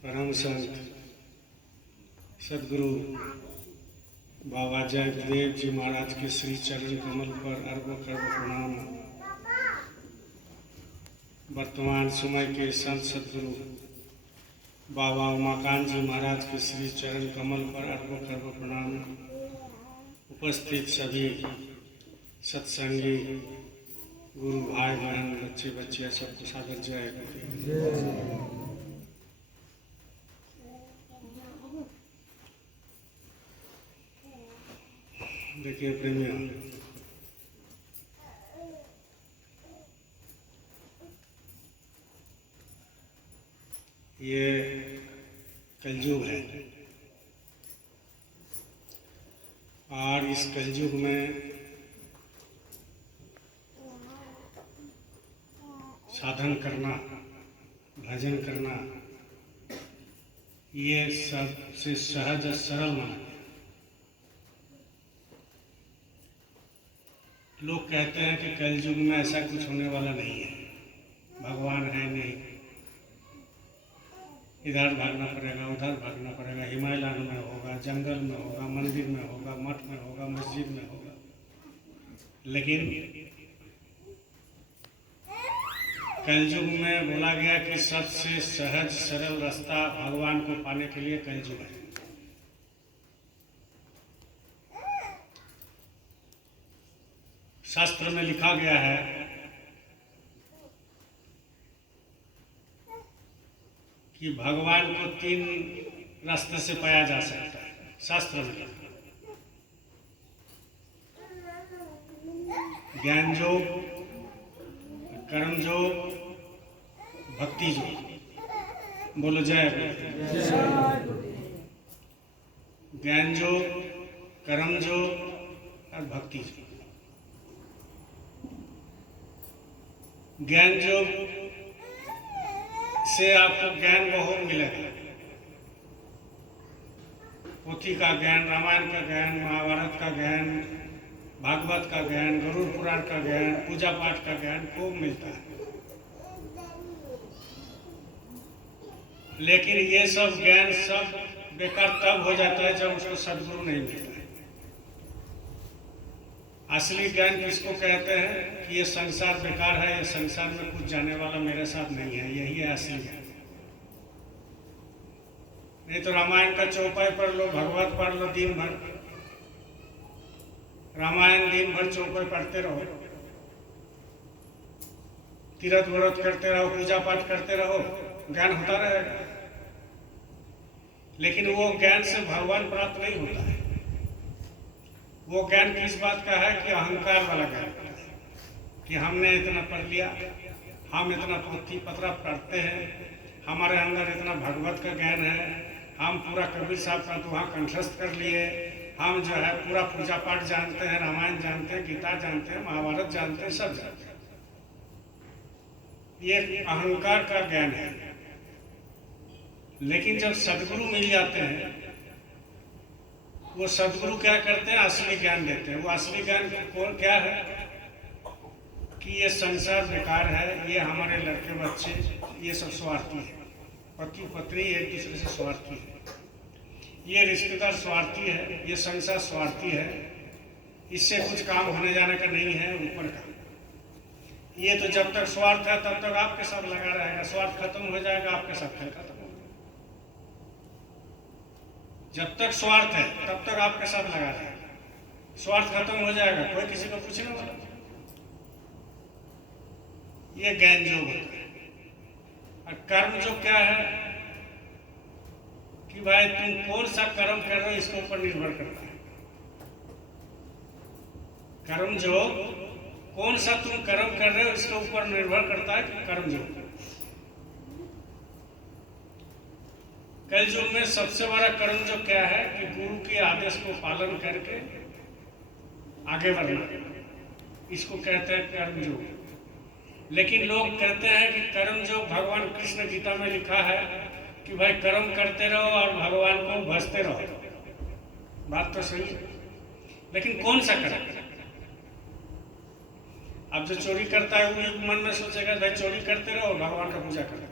परम संत सदगुरु बाबा जयदेव जी महाराज के श्री चरण कमल पर अरबों खरबों प्रणाम। वर्तमान समय के संत सदगुरु बाबा उमाकांत जी महाराज के श्री चरण कमल पर अरबों खरबों प्रणाम। उपस्थित सभी सत्संगी गुरु भाई बहन बच्चे बच्चियाँ सबको सादर जय। देखिए प्रेमियों, ये कलयुग है और इस कलयुग में साधन करना, भजन करना, ये सबसे सहज और सरल माना। लोग कहते हैं कि कलयुग में ऐसा कुछ होने वाला नहीं है, भगवान है नहीं, इधर भागना पड़ेगा उधर भागना पड़ेगा, हिमालय में होगा, जंगल में होगा, मंदिर में होगा, मठ में होगा, मस्जिद में होगा। लेकिन कलयुग में बोला गया कि सबसे सहज सरल रास्ता भगवान को पाने के लिए कलयुग है। शास्त्र में लिखा गया है कि भगवान को 3 रास्ते से पाया जा सकता है। शास्त्र में ज्ञान योग, कर्म योग, भक्ति योग। बोलो जय। ज्ञान योग, कर्म योग और भक्ति योग। ज्ञान योग से आपको ज्ञान बहुत मिलेगा। पोथी का ज्ञान, रामायण का ज्ञान, महाभारत का ज्ञान, भागवत का ज्ञान, गरुड़ पुराण का ज्ञान, पूजा पाठ का ज्ञान खूब मिलता है। लेकिन ये सब ज्ञान सब बेकार तब हो जाता है जब उसको सदगुरु नहीं मिलता है। असली ज्ञान किसको कहते हैं कि ये संसार बेकार है, ये संसार में कुछ जाने वाला मेरे साथ नहीं है, यही है असली ज्ञान। नहीं तो रामायण का चौपाई पढ़ लो, भगवत पढ़ लो, दिन भर रामायण दिन भर चौपाई पढ़ते रहो, तीर्थ व्रत करते रहो, पूजा पाठ करते रहो, ज्ञान होता रहेगा। लेकिन वो ज्ञान से भगवान प्राप्त नहीं होता है। वो ज्ञान किस बात का है कि अहंकार वाला ज्ञान, कि हमने इतना पढ़ लिया, हम इतना पोथी पत्रा पढ़ते हैं, हमारे अंदर इतना भगवत का ज्ञान है, हम पूरा कबीर साहब का दोहा कंठस्थ कर लिए, हम जो है पूरा पूजा पाठ जानते हैं, रामायण जानते हैं, गीता जानते हैं, महाभारत जानते हैं, सब जानते हैं। ये अहंकार का ज्ञान है। लेकिन जब सदगुरु मिल जाते हैं, वो सदगुरु क्या करते हैं? असली ज्ञान देते हैं। वो असली ज्ञान कौन क्या है कि ये संसार बेकार है, ये हमारे लड़के बच्चे ये सब स्वार्थी है, पति पत्नी एक दूसरे से स्वार्थी है, ये रिश्तेदार स्वार्थी है, ये संसार स्वार्थी है, इससे कुछ काम होने जाने का नहीं है ऊपर का। ये तो जब तक स्वार्थ है तब तक आपके साथ लगा रहेगा, स्वार्थ खत्म हो जाएगा आपके साथ खेल खत्म। जब तक स्वार्थ है तब तक आपके साथ लगा रहेगा, स्वार्थ खत्म हो जाएगा कोई किसी को पूछने वाला। ये ज्ञान योग होता है। और कर्म योग क्या है कि भाई तुम कौन सा कर्म कर रहे हो इसके ऊपर निर्भर करता है। कर्म योग कौन सा तुम कर्म कर रहे हो इसके ऊपर निर्भर करता है कि कर्म योग। कलयुग में सबसे बड़ा कर्म जो क्या है कि गुरु के आदेश को पालन करके आगे बढ़ना, इसको कहते हैं कर्म योग। लेकिन लोग कहते हैं कि कर्म योग भगवान कृष्ण गीता में लिखा है कि भाई कर्म करते रहो और भगवान को भजते रहो। बात तो सही है, लेकिन कौन सा कर्म? अब जो चोरी करता है वो मन में सोचेगा भाई चोरी करते रहो, भगवान का पूजा करो।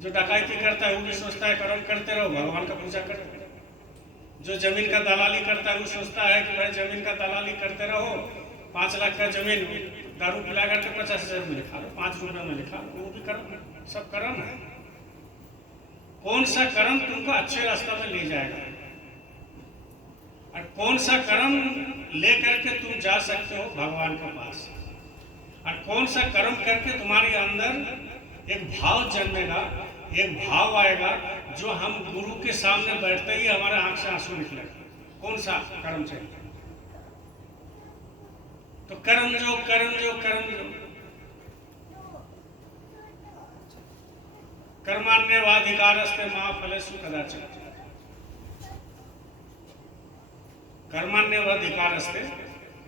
जो डकैती करता है वो भी सोचता है कर्म करते रहो, भगवान का पूजा करो। जो जमीन का दलाली करता है वो सोचता है कि भाई जमीन का दलाली करते रहो, 5 लाख का जमीन दारू पिला करके 50,000 में लिखा लो, 5 रुपये में लिखा लो, वो भी कर्म, सब कर्म है। कौन सा कर्म तुमको अच्छे रास्ते में ले जाएगा और कौन सा कर्म ले करके तुम जा सकते हो भगवान के पास, और कौन सा कर्म करके तुम्हारे अंदर एक भाव जन्मेगा, एक भाव आएगा जो हम गुरु के सामने बैठते ही हमारे आंख से आंसू निकलेगा। कौन सा कर्म चाहिए? तो कर्म जो कर्माण्यवाधिकारस्ते मा फलेषु कदाचन, कर्माण्यवाधिकारस्ते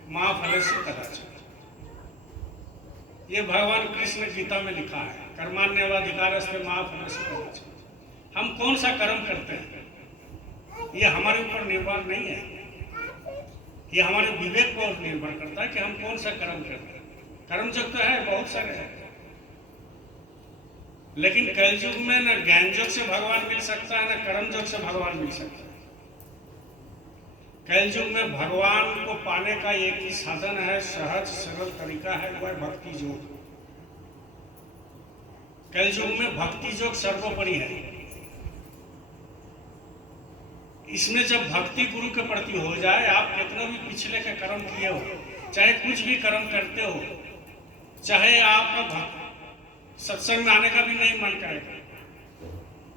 मा फलेषु कदाचन, ये भगवान कृष्ण गीता में लिखा है। कर्माण्यवाधिकारस्ते मा फलेषु कदाचन, हम कौन सा कर्म करते हैं ये हमारे ऊपर निर्भर नहीं है, ये हमारे विवेक पर निर्भर करता है कि हम कौन सा कर्म करते हैं। कर्म जो तो है बहुत सारे हैं, लेकिन कलयुग में न ज्ञान योग से भगवान मिल सकता है, न कर्म योग से भगवान मिल सकता है। कलयुग में भगवान को पाने का एक ही साधन है, सहज सरल तरीका है, वह भक्ति योग। कलयुग में भक्ति योग सर्वोपरि है। इसमें जब भक्ति गुरु के प्रति हो जाए, आप कितना भी पिछले के कर्म किए हो, चाहे कुछ भी कर्म करते हो, चाहे आपका सत्संग में आने का भी नहीं मन करेगा,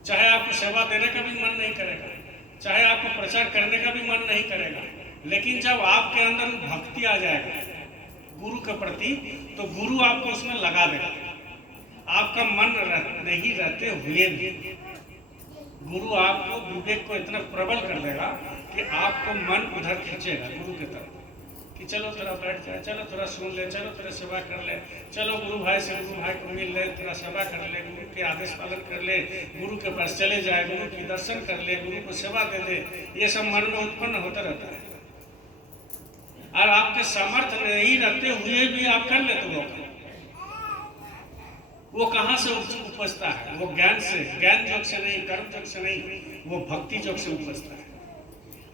चाहे आपको सेवा देने का भी मन नहीं करेगा, चाहे आपको प्रचार करने का भी मन नहीं करेगा, लेकिन जब आपके अंदर भक्ति आ जाएगा गुरु के प्रति, तो गुरु आपको उसमें लगा देगा। आपका मन नहीं रहते हुए भी गुरु आपको विवेक को इतना प्रबल कर देगा कि आपको मन उधर खींचेगा गुरु की तरफ, कि चलो थोड़ा बैठ जाए, चलो थोड़ा सुन ले, चलो थोड़ा सेवा कर ले, चलो गुरु भाई से गुरु भाई को मिल ले, थोड़ा सेवा कर ले, गुरु के आदेश पालन कर ले, गुरु के पास चले जाए, गुरु की दर्शन कर ले, गुरु को सेवा दे दे। ये सब मन में उत्पन्न होता रहता है, और आपके सामर्थ्य नहीं रहते हुए भी आप कर लेते हो। वो कहाँ से उपजता है? वो ज्ञान से, ज्ञान योग से नहीं, कर्म योग से नहीं, वो भक्ति योग से उपजता है।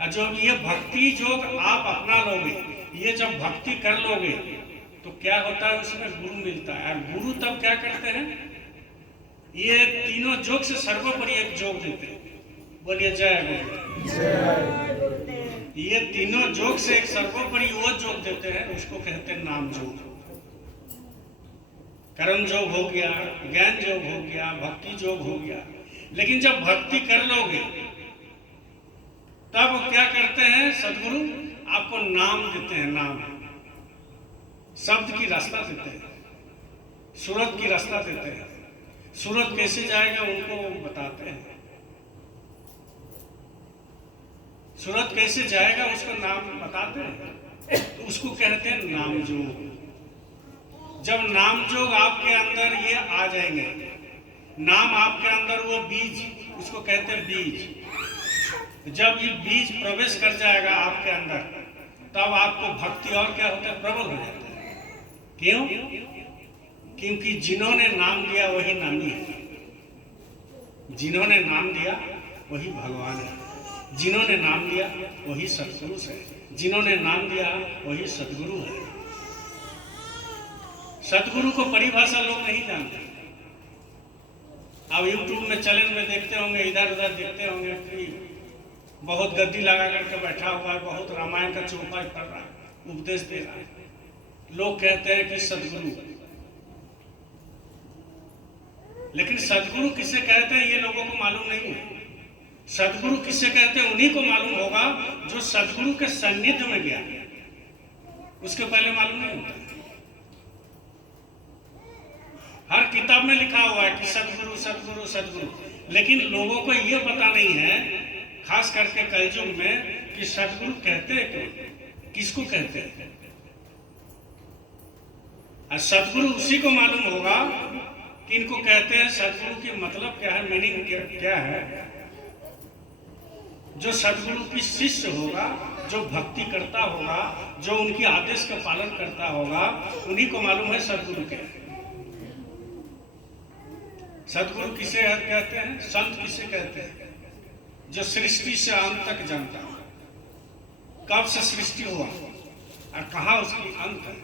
और जब ये भक्ति योग आप अपना लोगे, ये जब भक्ति कर लोगे, तो क्या होता है? उसमें गुरु मिलता है। और गुरु तब क्या करते हैं? ये तीनों योग से सर्वोपरि एक योग देते हैं। बोलिए जय गुरु। ये तीनों योग से एक सर्वोपरि वो योग देते हैं, उसको कहते हैं नाम योग। कर्म योग हो गया, ज्ञान योग हो गया, भक्ति योग हो गया। लेकिन जब भक्ति कर लोगे, तब क्या करते हैं? सदगुरु आपको नाम देते हैं, नाम, शब्द की रास्ता देते हैं, सूरत की रास्ता देते हैं। सूरत कैसे जाएगा उनको बताते हैं, सूरत कैसे जाएगा उसका नाम बताते हैं, तो उसको कहते हैं नाम योग। जब नाम जोग आपके अंदर ये आ जाएंगे, नाम आपके अंदर, वो बीज, उसको कहते हैं बीज। जब ये बीज प्रवेश कर जाएगा आपके अंदर, तब आपको भक्ति और क्या होता है? प्रबल हो जाता है। क्यों? क्योंकि जिन्होंने नाम दिया वही नामी है, जिन्होंने नाम दिया वही भगवान है, जिन्होंने नाम दिया वही सत्पुरुष है, जिन्होंने नाम दिया वही सदगुरु है। सदगुरु को परिभाषा लोग नहीं जानते। अब यूट्यूब में चैनल में देखते होंगे, इधर उधर देखते होंगे कि बहुत गद्दी लगा करके बैठा हुआ है, बहुत रामायण का चौपाई पढ़ रहा है, उपदेश दे रहा है। लोग कहते हैं कि सदगुरु, लेकिन सदगुरु किसे कहते हैं ये लोगों को मालूम नहीं है। सदगुरु किसे कहते हैं उन्हीं को मालूम होगा जो सदगुरु के सान्निध्य में गया, उसके पहले मालूम नहीं होता। हर किताब में लिखा हुआ है कि सदगुरु सदगुरु सदगुरु, लेकिन लोगों को ये पता नहीं है, खास करके कलयुग में, कि सदगुरु कहते हैं क्यों, किसको कहते हैं। और सदगुरु उसी को मालूम होगा कि इनको कहते हैं। सदगुरु की मतलब क्या है, मीनिंग क्या है? जो सदगुरु की शिष्य होगा, जो भक्ति करता होगा, जो उनकी आदेश का पालन करता होगा, उन्हीं को मालूम है सदगुरु क्या है। सदगुरु किसे कहते हैं, संत किसे कहते हैं? जो सृष्टि से अंत तक जानता है, कब से सृष्टि हुआ और कहाँ उसकी अंत है,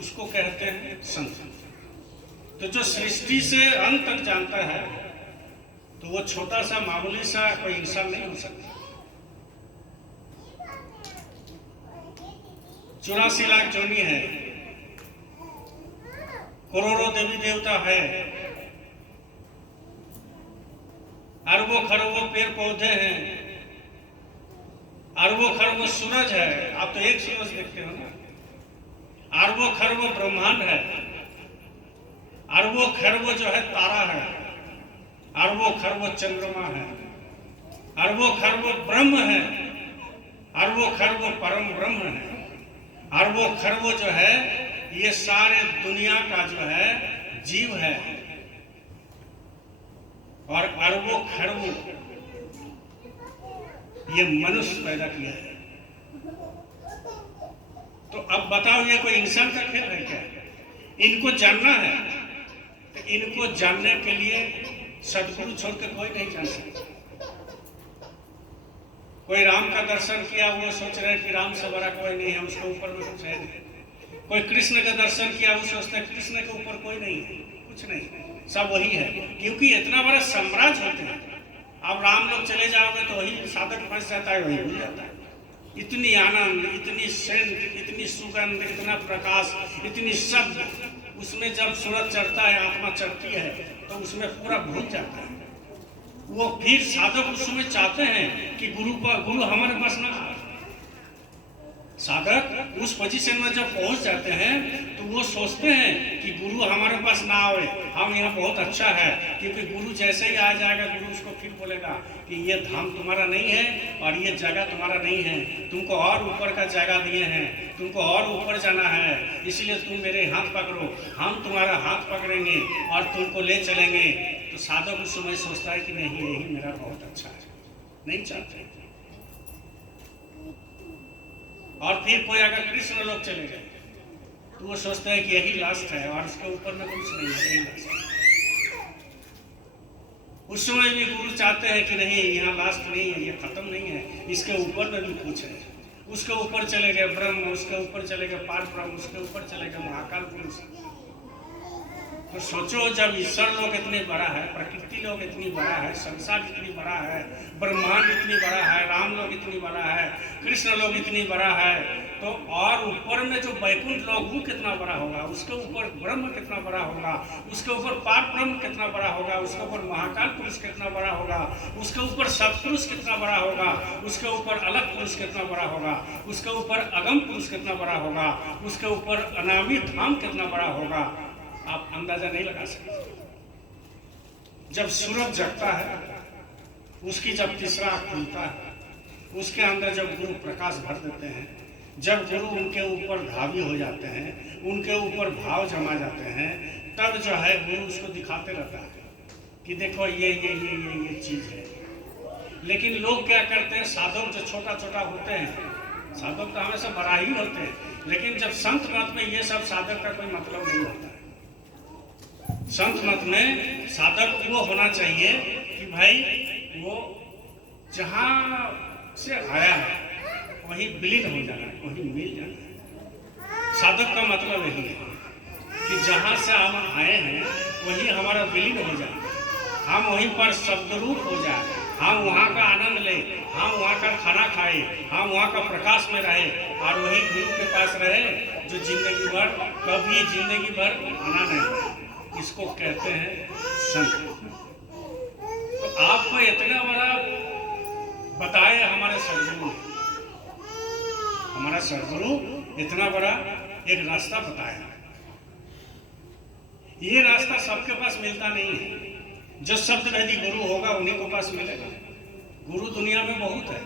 उसको कहते हैं संत। तो जो सृष्टि से अंत तक जानता है तो वो छोटा सा मामूली सा कोई इंसान नहीं हो सकता। 84 लाख जोनी है, करोड़ों देवी देवता है, अरबों खरबों पेड़ पौधे हैं, अरबों खरबों सूरज है। आप तो एक सूरज देखते हो ना, अरबों खरबों ब्रह्मांड है, अरबों खरबों जो है तारा है, अरबों खरबों चंद्रमा है, अरबों खरबों ब्रह्म है, अरबों खरबों परम ब्रह्म है, अरबों खरबों जो है ये सारे दुनिया का जो है जीव है, और अरबों खरबों ये मनुष्य पैदा किया है। तो अब बताओ ये कोई इंसान का खेल है क्या? इनको जानना है तो इनको जानने के लिए सदगुरु छोड़ के कोई नहीं जान सकता। कोई राम का दर्शन किया, वो सोच रहे कि राम से बड़ा कोई नहीं है, उसके ऊपर में कुछ है नहीं। कोई कृष्ण का दर्शन किया, वो सोचता है कृष्ण के ऊपर कोई नहीं है, कुछ नहीं, सब वही है। क्योंकि इतना बड़ा साम्राज्य होते हैं। अब राम लोग चले जाओगे तो वही साधक फंस जाता है, वही भूल जाता है। इतनी आनंद, इतनी सेंट, इतनी सुगंध, इतना प्रकाश, इतनी शब्द, उसमें जब सूरज चढ़ता है, आत्मा चढ़ती है तो उसमें पूरा भूल जाता है। वो फिर साधक उस समय चाहते हैं कि गुरु हमारे पास ना आए। साधक उस पोजीशन में जब पहुंच जाते हैं तो वो सोचते हैं कि गुरु हमारे पास ना आए, हम यहाँ बहुत अच्छा है। क्योंकि गुरु जैसे ही आ जाएगा, गुरु उसको फिर बोलेगा कि ये धाम तुम्हारा नहीं है और ये जगह तुम्हारा नहीं है, तुमको और ऊपर का जगह दिए हैं, तुमको और ऊपर जाना है, इसलिए तुम मेरे हाथ पकड़ो, हम तुम्हारा हाथ पकड़ेंगे और तुमको ले चलेंगे। तो साधक उस समय सोचता है कि नहीं, यही मेरा बहुत अच्छा है, नहीं चाहते। और फिर कोई अगर कृष्ण लोग चले गए तो वो सोचते हैं कि यही लास्ट है और उसके ऊपर में कुछ नहीं है, यही लास्ट है। उस समय भी गुरु चाहते हैं कि नहीं, यहाँ लास्ट नहीं है, ये खत्म नहीं है, इसके ऊपर में भी कुछ है। उसके ऊपर चले गए ब्रह्म, उसके ऊपर चले गए पार ब्रह्म, उसके ऊपर चले गए महाकाल पुरुष। तो सोचो, जब ईश्वर लोग इतने बड़ा है, प्रकृति लोग इतनी बड़ा है, संसार इतनी बड़ा है, ब्रह्मांड इतनी बड़ा है, राम लोग इतनी बड़ा है, कृष्ण लोग इतनी बड़ा है, तो और ऊपर में जो वैकुंठ लोग वो कितना बड़ा होगा, उसके ऊपर ब्रह्म कितना बड़ा होगा, उसके ऊपर पार ब्रह्म कितना बड़ा होगा, उसके ऊपर महाकाल पुरुष कितना बड़ा होगा, उसके ऊपर सत्पुरुष कितना बड़ा होगा, उसके ऊपर अलग पुरुष कितना बड़ा होगा, उसके ऊपर अगम पुरुष कितना बड़ा होगा, उसके ऊपर अनामी धाम कितना बड़ा होगा। आप अंदाजा नहीं लगा सकते। जब सूरज जगता है, उसकी जब तीसरा आँख खुलता है, उसके अंदर जब गुरु प्रकाश भर देते हैं, जब गुरु उनके ऊपर धावी हो जाते हैं, उनके ऊपर भाव जमा जाते हैं, तब जो है गुरु उसको दिखाते रहता है कि देखो ये चीज़ है। लेकिन लोग क्या करते हैं, साधक जो छोटा छोटा होते हैं, साधक तो हमेशा बड़ा ही होते हैं, लेकिन जब संत मत में ये सब साधक का कोई मतलब नहीं होता है। संत मत में साधक वो होना चाहिए कि भाई वो जहाँ से आया है वही विलीन हो जाना है, वही मिल जाना है। साधक का मतलब यही है कि जहाँ से हम आए हैं वही हमारा विलीन हो जाए, हम वहीं पर शब्दरूप हो जाए, हम वहाँ का आनंद लें, हम वहाँ का खाना खाए, हम वहाँ का प्रकाश में रहे और वही गुरु के पास रहे जो जिंदगी भर कभी जिंदगी भर आना नहीं। इसको कहते हैं संत। तो आपको इतना बड़ा बताए हमारे सदगुरु ने, हमारा सदगुरु इतना बड़ा एक रास्ता बताया। ये रास्ता सबके पास मिलता नहीं है। जो शब्द वेदी गुरु होगा उन्हीं को पास मिलेगा। गुरु दुनिया में बहुत है,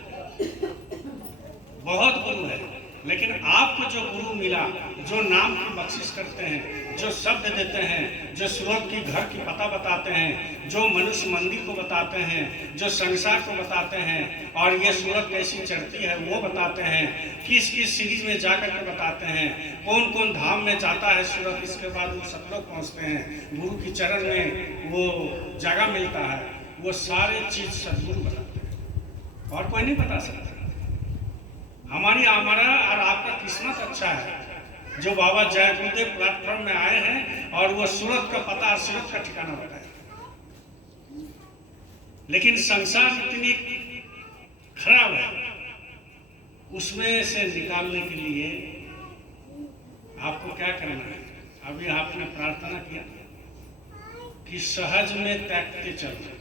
बहुत गुरु है, लेकिन आपको जो गुरु मिला, जो नाम की बख्शिश करते हैं, जो शब्द देते हैं, जो सूरत की घर की पता बताते हैं, जो मनुष्य मंदिर को बताते हैं, जो संसार को बताते हैं, और ये सूरत कैसी चढ़ती है वो बताते हैं, किस किस सीरीज में जाकर के बताते हैं, कौन कौन धाम में जाता है सूरत, इसके बाद वो सब लोग पहुँचते हैं, गुरु की चरण में वो जगह मिलता है, वो सारे चीज़ सदगुरु बताते हैं और कोई नहीं बता सकता। हमारा और आपका किस्मत अच्छा है जो बाबा जय गुरुदेव प्लेटफॉर्म में आए हैं और वो सूरत का पता, सूरत का ठिकाना बताए। लेकिन संसार इतनी खराब है, उसमें से निकालने के लिए आपको क्या करना है? अभी आपने प्रार्थना किया कि सहज में त्यागते चलना,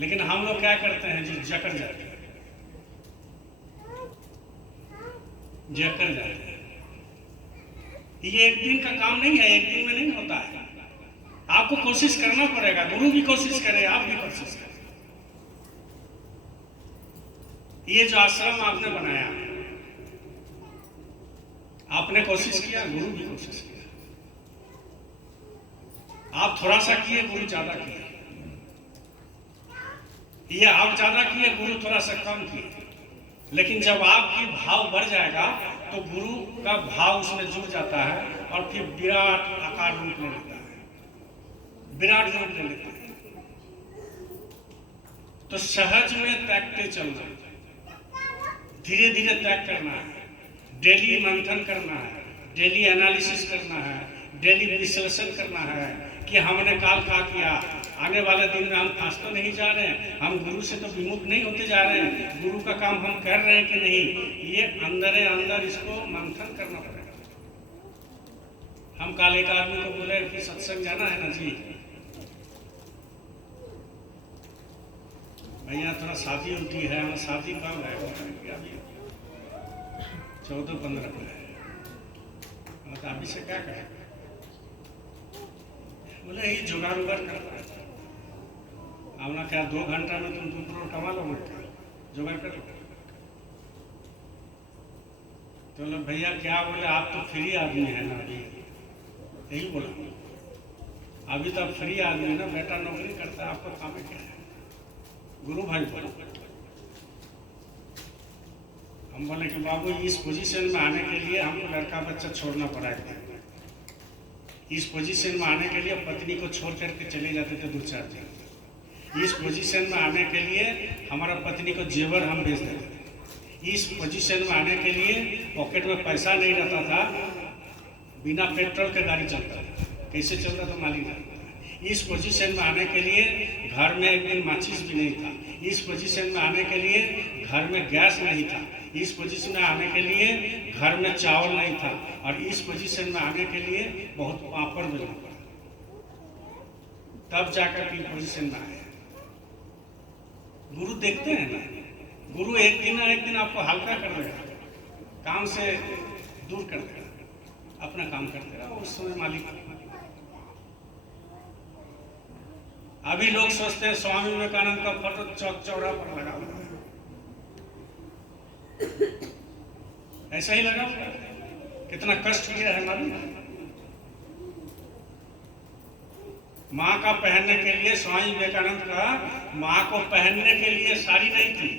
लेकिन हम लोग क्या करते हैं जी, जकड़ जाते हैं, जकड़ जाते हैं। ये एक दिन का काम नहीं है, एक दिन में नहीं होता है, आपको कोशिश करना पड़ेगा। गुरु भी कोशिश करे, आप भी कोशिश करें। ये जो आश्रम आपने बनाया, आपने कोशिश किया, गुरु भी कोशिश किया। आप थोड़ा सा किए, गुरु ज्यादा किए। ये आप ज्यादा किए, गुरु थोड़ा सा कम किए। लेकिन जब आपकी भाव बढ़ जाएगा तो गुरु का भाव उसमें जुड़ जाता है और फिर विराट आकार रूप ले लेता है, विराट रूप ले लेता है। तो सहज में त्यागते चलना, धीरे धीरे त्याग करना है, डेली मंथन करना है, डेली एनालिसिस करना है, डेली विश्लेषण करना है कि हमने काल क्या किया, आने वाले दिन में हम फंस तो नहीं जा रहे हैं, हम गुरु से तो विमुख नहीं होते जा रहे हैं, गुरु का काम हम कर रहे हैं कि नहीं। ये अंदर अंदर इसको मंथन करना पड़ेगा। हम काल एक आदमी को बोले कि सत्संग जाना है ना जी, भैया थोड़ा शादी होती है, हम शादी कब है? अभी 14-15 को है। मतलब अभी से क्या करें? बोले यही जुगाड़ उगाड़ करता है। हमने क्या 2 घंटा में तुम करोड़ कमा लो, जुगाड़ कर लो। तो बोले भैया क्या बोले, आप तो फ्री आदमी है ना अभी, यही बोला। अभी तो आप फ्री आदमी है ना, बेटा नौकरी करता है, आपको काम क्या है? गुरु भाई बोला। हम बोले कि बाबू इस पोजीशन में आने के लिए हमको लड़का बच्चा छोड़ना पड़ा है। इस पोजीशन में आने के लिए पत्नी को छोड़ करके चले जाते थे 2-4 दिन। इस पोजीशन में आने के लिए हमारा पत्नी को जेवर हम बेच देते थे। इस पोजीशन में आने के लिए पॉकेट में पैसा नहीं रहता था, बिना पेट्रोल के गाड़ी चलता था। कैसे चलता था मालिक जानता था। इस पोजीशन में आने के लिए घर में एक दिन माचिस भी नहीं था। इस पोजीशन में आने के लिए घर में गैस नहीं था। इस पोजीशन में आने के लिए घर में चावल नहीं था। और इस पोजीशन में आने के लिए बहुत पापड़ बेचना पड़ा, तब जाकर के पोजीशन में आए। गुरु देखते हैं ना, गुरु एक दिन ना एक दिन आपको हल्का कर देगा, काम से दूर कर देगा, अपना काम करते रहो, उस समय मालिक। अभी लोग सोचते हैं स्वामी विवेकानंद का फोटो चौक चौरा पर लगा हुआ है, ऐसा ही लगा हुआ है। कितना कष्ट किया है मालूम? माँ का पहनने के लिए, स्वामी विवेकानंद का माँ को पहनने के लिए साड़ी नहीं थी।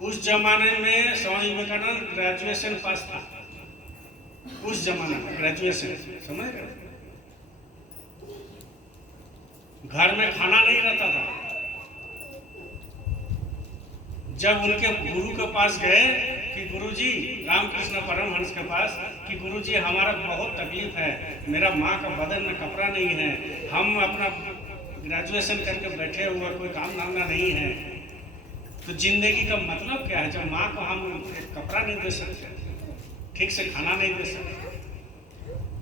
उस जमाने में स्वामी विवेकानंद ग्रेजुएशन पास था। उस जमाने में ग्रेजुएशन, समझ रहे? घर में खाना नहीं रहता था। जब उनके गुरु के पास गए कि गुरुजी, रामकृष्ण परमहंस के पास, कि गुरुजी हमारा बहुत तकलीफ है, मेरा माँ का बदन में कपड़ा नहीं है, हम अपना ग्रेजुएशन करके बैठे हुए, कोई काम धंधा नहीं है, तो जिंदगी का मतलब क्या है जब माँ को हम कपड़ा नहीं दे सकते, ठीक से खाना नहीं दे सकते?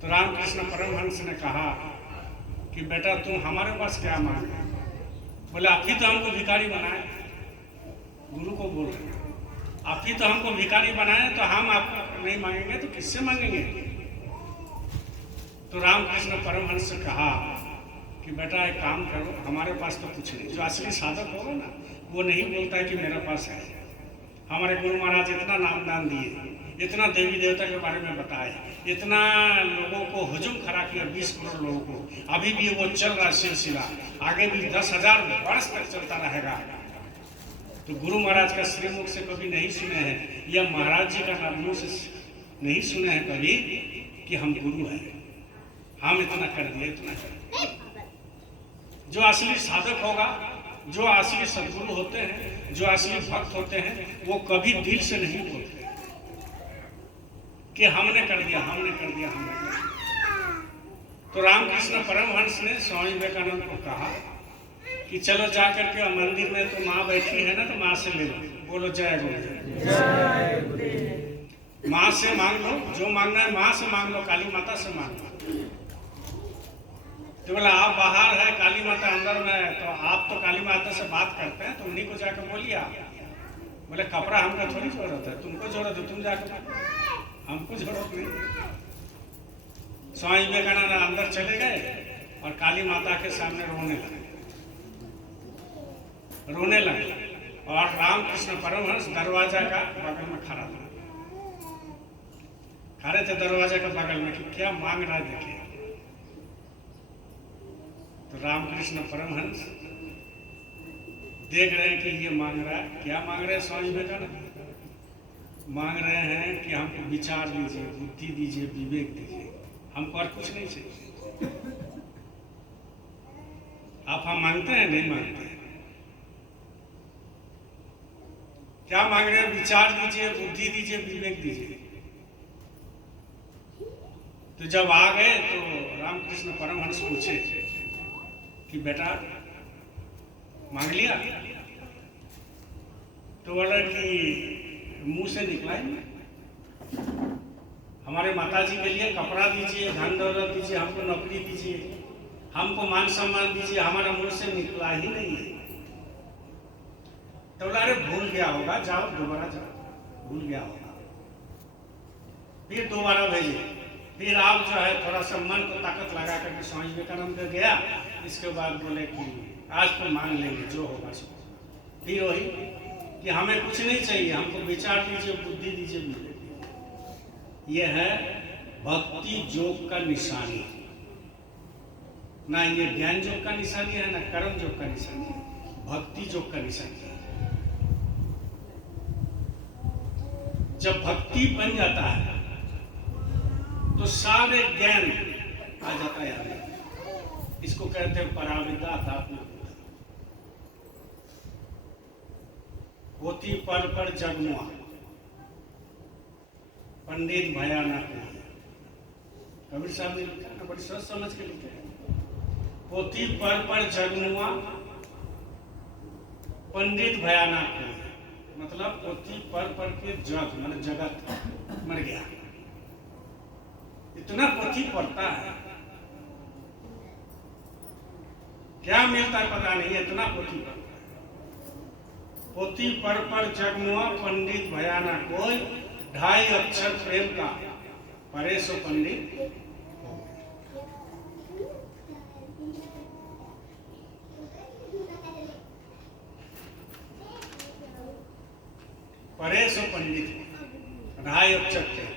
तो रामकृष्ण परमहंस ने कहा कि बेटा तुम हमारे पास क्या मांगे? बोले आप ही तो हमको भिखारी बनाए। गुरु को बोल रहे हैं, आप ही तो हमको भिखारी बनाए, तो हम आपको नहीं मांगेंगे तो किससे मांगेंगे? तो रामकृष्ण परमहंस से कहा कि बेटा एक काम करो, हमारे पास तो कुछ नहीं। जो असली साधक होगा ना, वो नहीं बोलता है कि मेरे पास है। हमारे गुरु महाराज इतना नाम दान दिए, इतना देवी देवता के बारे में बताया, इतना लोगों को हुजूम खड़ा किया, 20 करोड़ लोगों को। अभी भी वो चल रहा सिलसिला, आगे भी 10,000 वर्ष तक चलता रहेगा। तो गुरु महाराज का श्रीमुख से कभी नहीं सुने हैं, या महाराज जी का मुंह से नहीं सुने हैं कभी कि हम गुरु हैं, हम इतना कर दिए, इतना कर दिए। जो असली साधक होगा, जो असली सद्गुरु होते हैं, जो असली भक्त होते हैं, वो कभी दिल से नहीं बोलते कि हमने कर दिया, हमने कर दिया, हमने कर दिया। तो रामकृष्ण परमहंस ने स्वामी विवेकानंद को कहा कि चलो जा करके मंदिर में तो माँ बैठी है ना, तो माँ से ले लो, बोलो जय गुरुदेव। माँ से मांग लो, जो मांगना है माँ से मांग लो, काली माता से मांग लो। तो बोला आप बाहर है, काली माता अंदर में है, तो आप तो काली माता से बात करते हैं, तो उन्हीं को जाकर बोलिए आप। बोले कपड़ा हमको थोड़ी जरूरत है, तुमको जरूरत है, तुम जाकर, हमको जरूरत नहीं। स्वामी विवेकानंद अंदर चले गए और काली माता के सामने रोने लगे। और रामकृष्ण परमहंस दरवाजा का बगल में खड़ा था, खड़े थे दरवाजा के बगल में कि क्या मांग रहा है देखिए। तो रामकृष्ण परमहंस देख रहे हैं कि ये मांग रहा है, क्या मांग रहे हैं स्वामी विवेकानंद? मांग रहे हैं कि हमको विचार दीजिए, बुद्धि दीजिए, विवेक दीजिए, हमको और कुछ नहीं चाहिए। आप हम मांगते हैं, नहीं मांगते हैं? क्या मांग रहे हैं? विचार दीजिए, बुद्धि दीजिए, विवेक दीजिए। तो जब आ गए तो रामकृष्ण परमहंस पूछे कि बेटा मांग लिया? तो बोला कि मुंह से निकला ही नहीं। हमारे माताजी के लिए कपड़ा दीजिए, धन दौलत दीजिए, हमको नौकरी दीजिए, हमको मान सम्मान दीजिए, हमारा मुंह से निकला ही नहीं है। तो बोला अरे भूल गया होगा, जाओ दोबारा जाओ, भूल गया होगा। फिर दोबारा भेजे, फिर आप जो है थोड़ा सा मन को ताकत लगा करके स्वामी विवेकानंद में गया। इसके बाद बोले कि आज तो मांग लेंगे जो होगा सो। फिर वही कि हमें कुछ नहीं चाहिए, हमको विचार दीजिए, बुद्धि दीजिए, विवेक दीजिए। यह है भक्ति योग का निशानी। ना ये ज्ञान योग का निशानी है, ना कर्म योग का निशानी है, भक्ति योग का निशानी है। जब भक्ति बन जाता है तो सारे ज्ञान आ जाता है। इसको कहते हैं पराविद्या अध्यात्म। होती पर पर जगमुआ, पंडित भयानक। कबीर साहब ने लिखा ना, बड़ी सोच समझ के लिखे। होती पर जगमुआ, पंडित भयानक। मतलब पोथी पर के जग माने जगत मर गया। इतना पोथी पढ़ता है, क्या मिलता है पता नहीं, इतना पोथी पढ़ता है। पोथी पर जगमुआ, पंडित भयाना कोई, 2.5 अक्षर प्रेम का, परे सो पंडित। परे सो पंडित, 2.5 अक्षर प्रेम।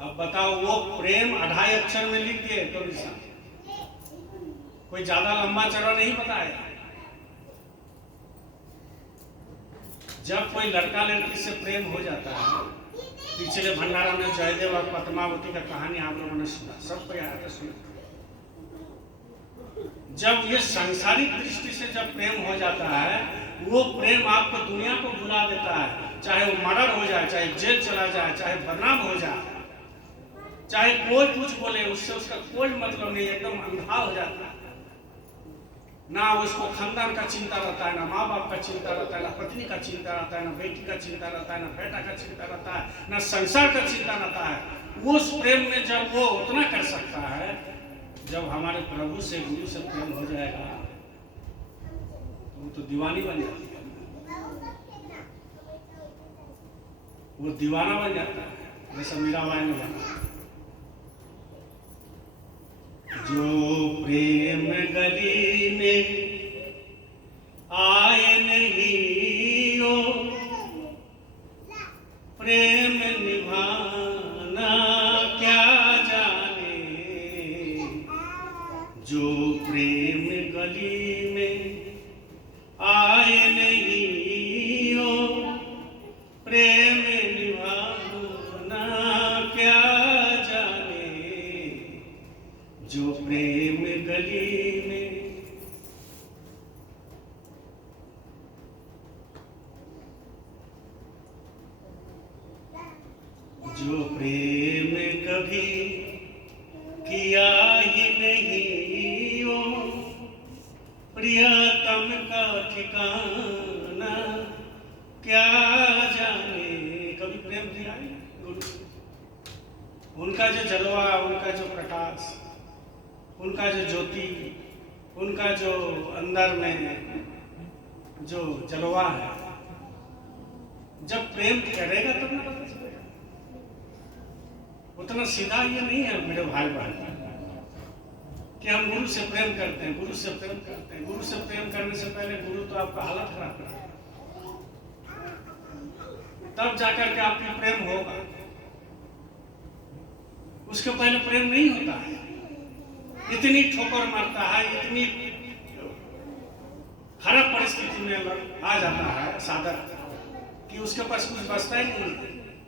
अब बताओ वो प्रेम 2.5 अक्षर में लिख दिए कबीर साहब, कोई ज्यादा लंबा चौड़ा नहीं बताया। जब कोई लड़का लड़की से प्रेम हो जाता है, पिछले भंडारा में जयदेव और पद्मावती का कहानी आप लोगों ने सुना, सबको याद है, सुना। जब ये सांसारिक दृष्टि से जब प्रेम हो जाता है, वो प्रेम आपको दुनिया को भुला देता है। चाहे वो मर्डर हो जाए, चाहे जेल चला जाए, चाहे बदनाम हो जाए, चाहे कोई कुछ बोले, उससे उसका कोई मतलब नहीं, एकदम अंधा हो जाता है। ना उसको खानदान का चिंता रहता है, ना माँ बाप का चिंता रहता है, ना पत्नी का चिंता रहता है, ना बेटी का चिंता रहता है, ना बेटा का चिंता रहता है, ना संसार का चिंता रहता है। उस प्रेम में जब वो उतना कर सकता है, जब हमारे प्रभु से, गुरु से प्रेम हो जाएगा, तो दीवानी बन जाती है, वो दीवाना बन जाता है। जैसा मीराबाई ने बना, जो प्रेम गली में आए नहीं हो, प्रेम निभाना क्या जाने, जो प्रेम गली में आए नहीं हो, प्रेम निभाना क्या जाने, जो प्रेम गली में। जो प्रेम कभी किया ही नहीं हो, प्रियतम का ठिकाना क्या जाने। कभी प्रेम किया ही गुरु से, उनका जो जलवा, उनका जो प्रकाश, उनका जो ज्योति, उनका जो अंदर में जो जलवा है, जब प्रेम करेगा तब ना पता चलेगा। उतना सीधा ये नहीं है मेरे भाई बहन कि हम गुरु से प्रेम करते हैं, गुरु से प्रेम करते हैं। गुरु से प्रेम करने से पहले गुरु तो आपका हालत खराब करेगा, तब जाकर के आपकी प्रेम होगा। उसके पहले प्रेम नहीं होता है। इतनी ठोकर मारता है, इतनी खराब परिस्थिति में आ जाता है साधक कि उसके पास कुछ बचता ही नहीं।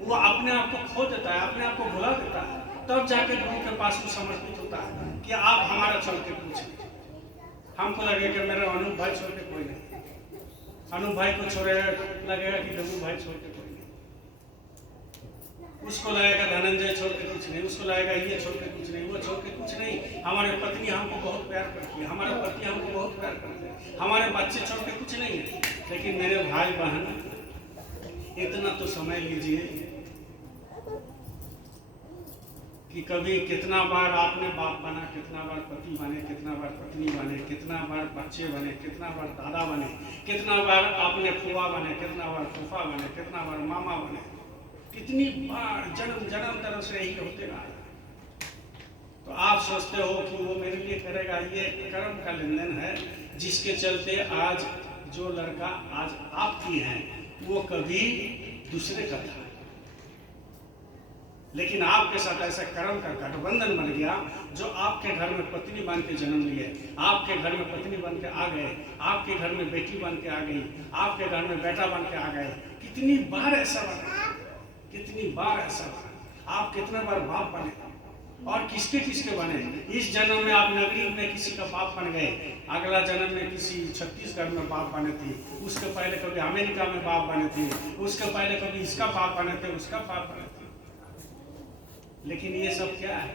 वो अपने आप को खो देता है, अपने आप को भुला देता है, तब जाके गुरु के पास वो समर्पित होता है कि आप हमारा छोड़ के कुछ। हमको लगेगा कि मेरा अनूप भाई छोड़ के कोई नहीं, अनूप भाई को छोड़ेगा लगेगा कि गंगू भाई छोड़ के कोई नहीं, उसको लगेगा धनंजय छोड़ के कुछ नहीं, उसको लगेगा ये छोड़ के कुछ नहीं, वो छोड़ के कुछ नहीं। हमारे पत्नी हमको बहुत प्यार करती है, हमारे पति हमको बहुत प्यार करते हैं, हमारे बच्चे छोड़ के कुछ नहीं है। लेकिन मेरे भाई बहन, इतना तो समय लीजिए कि कभी कितना बार आपने बाप बना, कितना बार पति बने, कितना बार पत्नी बने, कितना बार बच्चे बने, कितना बार दादा बने, कितना बार आपने फुआ बने, कितना बार फूफा बने, कितना बार मामा बने, कितनी बार जन्म जन्म तरह से यही होते रहा। तो आप सोचते हो कि वो मेरे लिए करेगा। ये कर्म का लेन देन है, जिसके चलते आज जो लड़का आज आपकी है वो कभी दूसरे का था, लेकिन आपके साथ ऐसा कर्म का गठबंधन बन गया जो आपके घर में पत्नी बन के जन्म लिए, आपके घर में पत्नी बन के आ गए, आपके घर में बेटी बन के आ गई, आपके घर में बेटा बन के आ गए। कितनी बार ऐसा बना, कितनी बार ऐसा बना। आप कितने बार बाप बने और किसके किसके बने। इस जन्म में आप नगरी में किसी का बाप बन गए, अगला जन्म में किसी छत्तीसगढ़ में बाप बने थे, उसके पहले कभी अमेरिका में बाप बने थे, उसके पहले कभी इसका बाप बने थे, उसका बाप बने थे। लेकिन ये सब क्या है?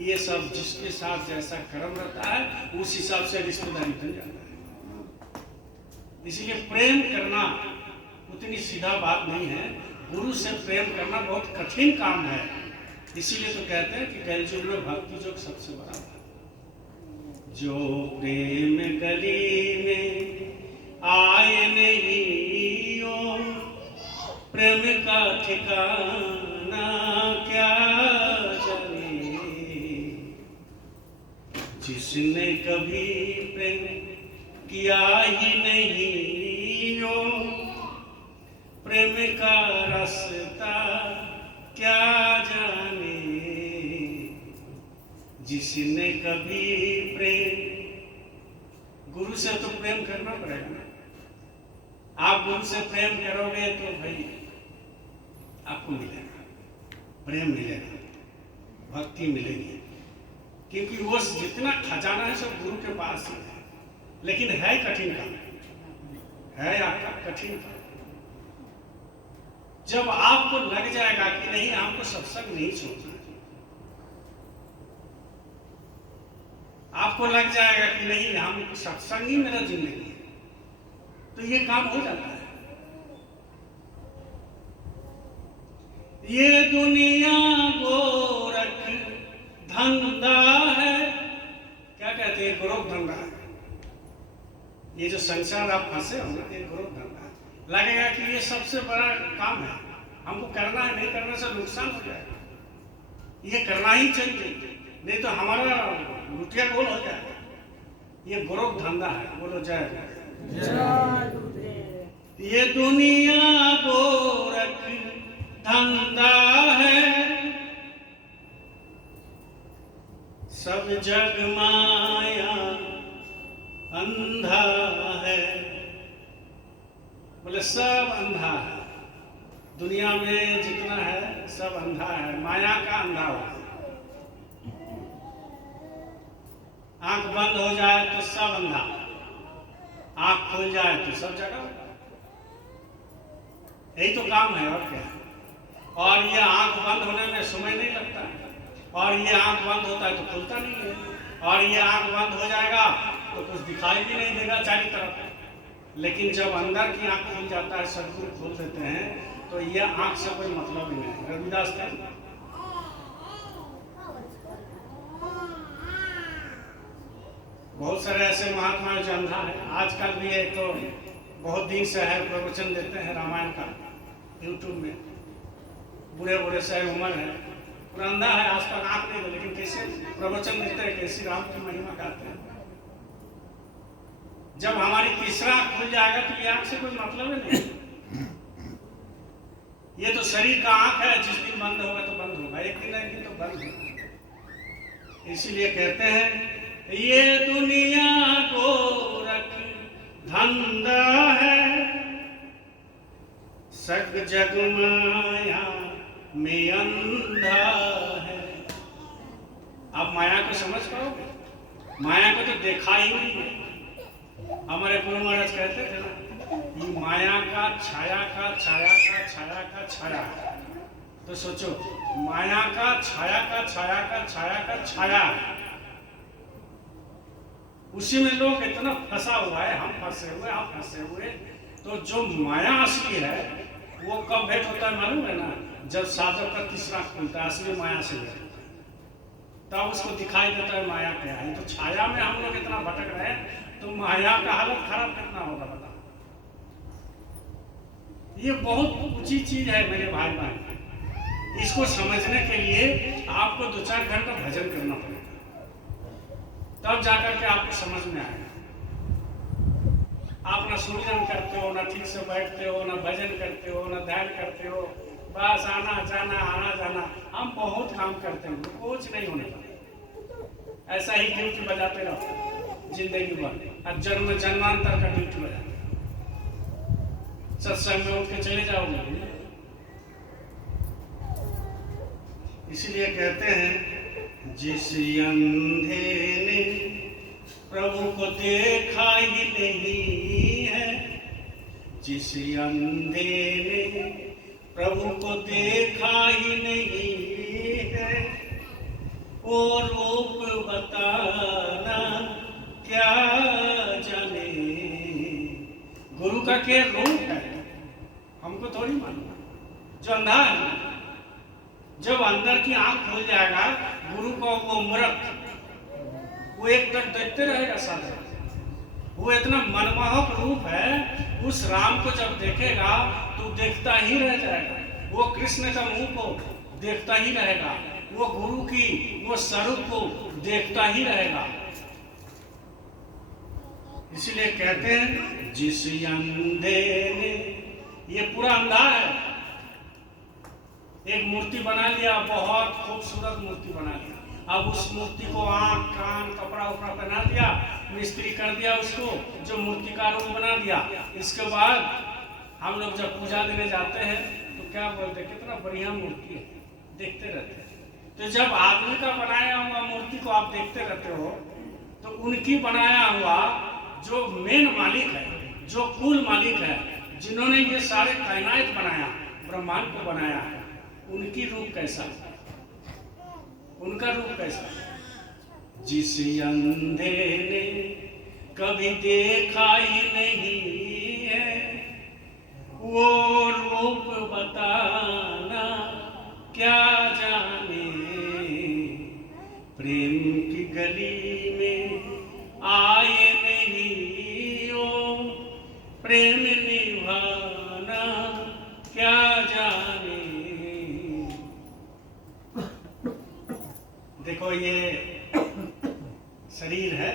ये सब जिसके साथ जैसा कर्म रहता है उस हिसाब से रिश्तेदारी बन जाता है। इसलिए प्रेम करना उतनी सीधा बात नहीं है। गुरु से प्रेम करना बहुत कठिन काम है। इसीलिए तो कहते हैं कि कलयुग में भक्ति योग सबसे बड़ा है। जो प्रेम गली में आए नहीं हो, प्रेम का ठिकाना क्या जाने, जिसने कभी प्रेम किया ही नहीं हो, प्रेम का रास्ता क्या जाने, जिसने कभी प्रेम। गुरु से तो प्रेम करना पड़ेगा ना। आप गुरु से प्रेम करोगे तो भाई आपको मिलेगा, प्रेम मिलेगा, भक्ति मिलेगी, क्योंकि वो जितना खजाना है सब गुरु के पास ही है। लेकिन है कठिन काम, है आपका कठिन काम। जब आपको लग जाएगा कि नहीं हमको सत्संग नहीं छोड़ना, आपको लग जाएगा कि नहीं हम सत्संग ही मेरा जिंदगी है, तो ये काम हो जाता है। ये दुनिया गोरख धंधा है, क्या कहते हैं, गोरख धंधा है। ये जो संसार आप फंसे हो ना, ये गोरख धंधा है। लगेगा कि ये सबसे बड़ा काम है, हमको करना है, नहीं करने से नुकसान हो जाएगा, ये करना ही चाहिए, नहीं तो हमारा लुटिया गोल हो जाएगा। ये गोरख धंधा है। बोलो जय। ये दुनिया गोरख धंधा है, सब जग माया अंधा है। बोले सब अंधा है, दुनिया में जितना है सब अंधा है, माया का अंधा हो। आंख बंद हो जाए तो सब अंधा, आंख खुल जाए तो सब जगह। यही तो काम है और क्या है। और ये आंख बंद होने में समय नहीं लगता है, और ये आंख बंद होता है तो खुलता नहीं है, और ये आंख बंद हो जाएगा तो कुछ दिखाई भी नहीं देगा चारों तरफ। लेकिन जब अंदर की आंख खुल जाता है, सदगुरु खोल देते हैं, तो ये आंख से कोई मतलब ही नहीं। रविदास का बहुत सारे ऐसे महात्मा जो अंधा है। आजकल भी एक तो बहुत दिन से है प्रवचन देते हैं रामायण का यूट्यूब में, बूढ़े बूढ़े से उम्र है, पूरा अंधा है, आज तक आंख नहीं है, लेकिन कैसे प्रवचन देते हैं, कैसी राम की महिमा गाते हैं। जब हमारी तीसरा आंख खुल जाएगा तो ये आंख से कोई मतलब ही नहीं। ये तो शरीर का आंख है, जिस दिन बंद होगा तो बंद होगा, एक दिन तो बंद होगा। इसीलिए कहते हैं ये दुनिया को रख धंधा है, सग जग माया में अंधा है। आप माया को समझ पाओगे? माया को तो देखा ही नहीं है। हमारे गुरु महाराज कहते थे ना, ये माया का छाया का छाया का छाया का छाया। तो सोचो, माया का छाया का छाया का छाया का छाया, उसी में लोग इतना फंसा हुआ है, हम फंसे हुए, आप फंसे हुए। तो जो माया असली है वो कब भेंट होता है मालूम है ना? जब साधक का तीसरा खुलता है, असली माया से भेंट होता है, तब उसको दिखाई देता है माया क्या है। तो छाया में हम लोग इतना भटक रहे हैं, तो माया का हालत खराब कितना होगा बता। ये बहुत ऊंची चीज है मेरे भाई भाई। इसको समझने के लिए आपको 2-4 घंटा भजन करना पड़ेगा, तब जाकर के आपको समझ में आएगा। आप ना सुमिरन करते हो, ना ठीक से बैठते हो, ना भजन करते हो, ना ध्यान करते हो, बस आना जाना आना जाना। हम बहुत काम करते हैं, कुछ नहीं होने वाला। ऐसा ही ड्यूटी बजाते रहो जिंदगी भर, अब जन्म जन्मांतर का ड्यूटी बजाते। सत्संग में उठ के चले जाओगे। इसलिए कहते हैं जिस अंधे ने प्रभु को देखा ही नहीं है, जिस अंधे ने प्रभु को देखा ही नहीं है, वो रूप बताना क्या जाने। गुरु का क्या रूप है हमको थोड़ी मालूम। जो अंधा है, जब अंदर की आंख खुल जाएगा, गुरु को वो मूर्ख, वो एक तक देखते रहेगा साधक। वो इतना मनमोहक रूप है, उस राम को जब देखेगा तो देखता ही रह जाएगा। वो कृष्ण का मुंह को देखता ही रहेगा, वो गुरु की वो स्वरूप को देखता ही रहेगा। इसलिए कहते हैं जिस अंधे ने, ये पूरा अंधा है, एक मूर्ति बना लिया, बहुत खूबसूरत मूर्ति बना लिया। अब उस मूर्ति को आंख कान कपड़ा उपड़ा पहना दिया, मिस्त्री कर दिया उसको, जो मूर्ति का रूप बना दिया। इसके बाद हम लोग जब पूजा देने जाते हैं तो क्या बोलते हैं, कितना बढ़िया मूर्ति है, देखते रहते हैं। तो जब आदमी का बनाया हुआ मूर्ति को आप देखते रहते हो, तो उनकी बनाया हुआ जो मेन मालिक है, जो कुल मालिक है, जिन्होंने ये सारे कायनात बनाया, ब्रह्मांड को बनाया है, उनकी रूप कैसा, उनका रूप कैसा। जिस अंधे ने कभी देखा ही नहीं है, वो रूप बताना क्या जाने। प्रेम की गली में आए नहीं हो, प्रेम निभाना क्या जाने। देखो ये शरीर है,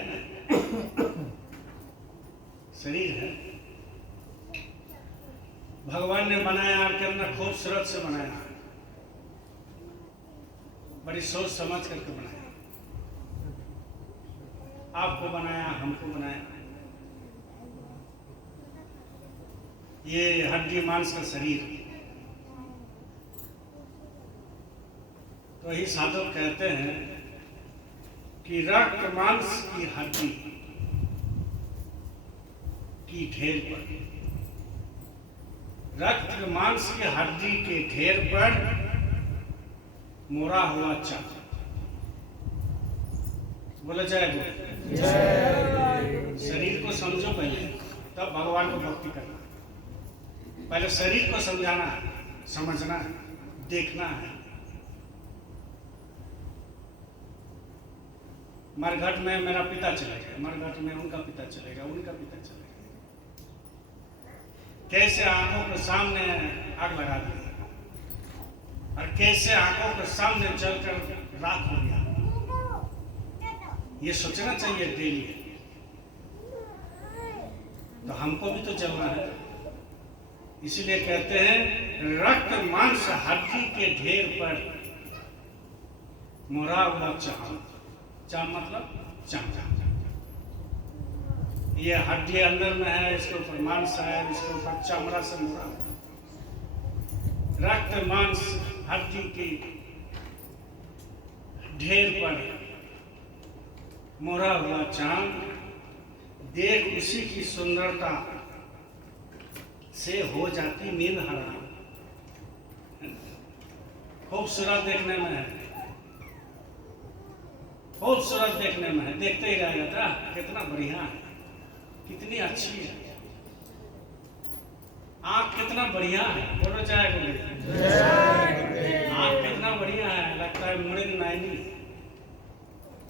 शरीर है, भगवान ने बनाया, कितना खूबसूरत से बनाया। बड़ी सोच समझ करके बनाया। आपको बनाया, हमको बनाया। ये हड्डी मांस का शरीर। तो ही साधु कहते हैं कि रक्त मांस की हड्डी की ढेर पर, रक्त मांस की हड्डी के ढेर पर मोरा हुआ चांद। बोला जाए बोले शरीर को समझो पहले, तब भगवान को भक्ति करना। पहले शरीर को समझाना है, समझना है, देखना है। मरघट में मेरा पिता चलेगा, मरघट में उनका पिता चलेगा, उनका पिता चलेगा। कैसे आंखों के सामने आग लगा दी और कैसे आंखों के सामने जलकर राख हो गया। ये सोचना चाहिए डेली। तो हमको भी तो जलना है। इसलिए कहते हैं रक्त मांस हड्डी के ढेर पर मोरा हुआ चांद। चांद मतलब चांद। ये हड्डी अंदर में है, इसके ऊपर मांस है, इसके ऊपर चमड़ा से मोरा। रक्त मांस हड्डी की ढेर पर मोरा हुआ चांद, देख उसी की सुंदरता से हो जाती नींद हराम। खूबसूरत देखने में है, खूबसूरत देखने में है, देखते ही रह जाता है। कितना बढ़िया है, कितनी अच्छी है आँख, कितना बढ़िया है। बोलो जाए बोले आँख कितना बढ़िया है। लगता है मृग नयनी,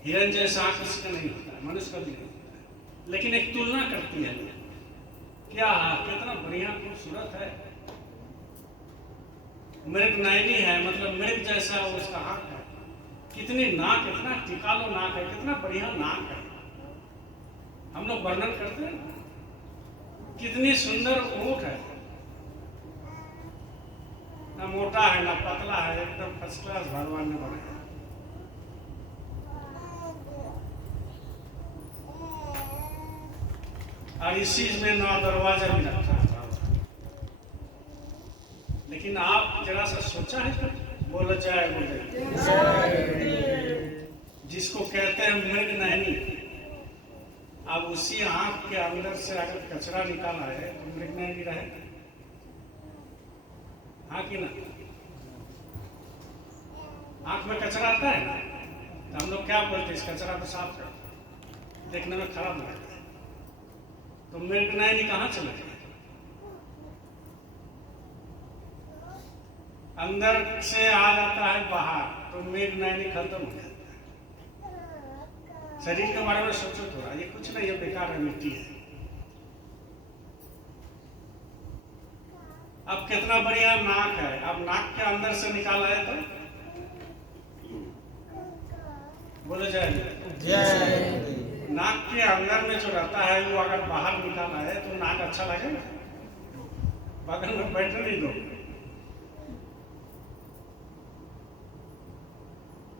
हिरन जैसा आँख किसी का नहीं होता है, मनुष्य का भी नहीं होता है। लेकिन एक तुलना करती है, क्या कितना बढ़िया खूबसूरत है। मृग नयनी है, मतलब मृग जैसा उसका आँख है। कितनी नाक, इतना टिकालो नाक है, कितना बढ़िया नाक है। हम लोग वर्णन करते हैं कितनी सुंदर ऊँट है। ना मोटा है ना पतला है, एकदम फर्स्ट क्लास भगवान ने बनाया। और इस चीज में 9 दरवाजा भी रखा है। लेकिन आप जरा सा सोचा है, बोला जाए बोले जिसको कहते हैं मृग नयनी। अब उसी आंख के अंदर से अगर कचरा निकाला है तो मृग नयनी रहे, हाँ कि ना? आंख में कचरा आता है ना, तो हम लोग क्या बोलते हैं, इस कचरा को साफ कर, देखने में खराब लगता है। तो मृग नयनी कहाँ चले गए? अंदर से आ जाता है बाहर, तो मृग नयनी खत्म हो जाता है। शरीर के बारे में सोचो थोड़ा, ये कुछ नहीं, ये बेकार है, मिट्टी है। अब कितना बढ़िया नाक है, अब नाक के अंदर से निकाला है तो बोलो जाए। नाक के अंदर में जो रहता है वो अगर बाहर निकाला है तो नाक अच्छा लगेगा? बगल में बैठने नहीं दो।